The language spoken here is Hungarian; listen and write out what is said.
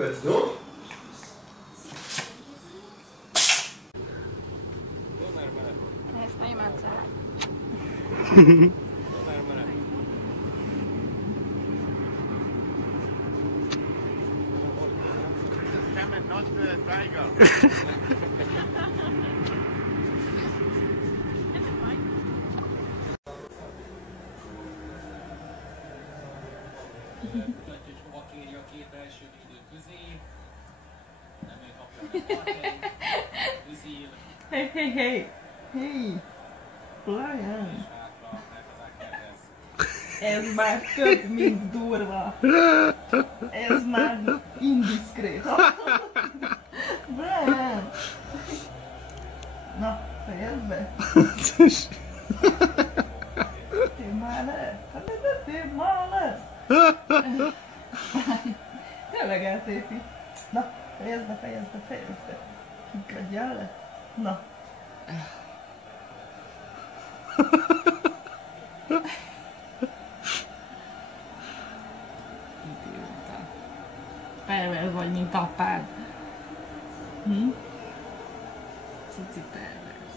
bête, non? Ezt nem imádszál. Not the tiger. Hova kéri a két első védő közé. Nem ő kapja meg Üzil. Hey, Brian. Hátra, mert az Ez már több, mint durva. Ez már indiszkrét. Brian! Na, fejezd be! Tettél már le? Hát ne tettél már le! Tényleg eltépi. Na, fejezd be! Kikadjál le? Na. Idióta. Pervers vagy, mint apád. Cici pervers.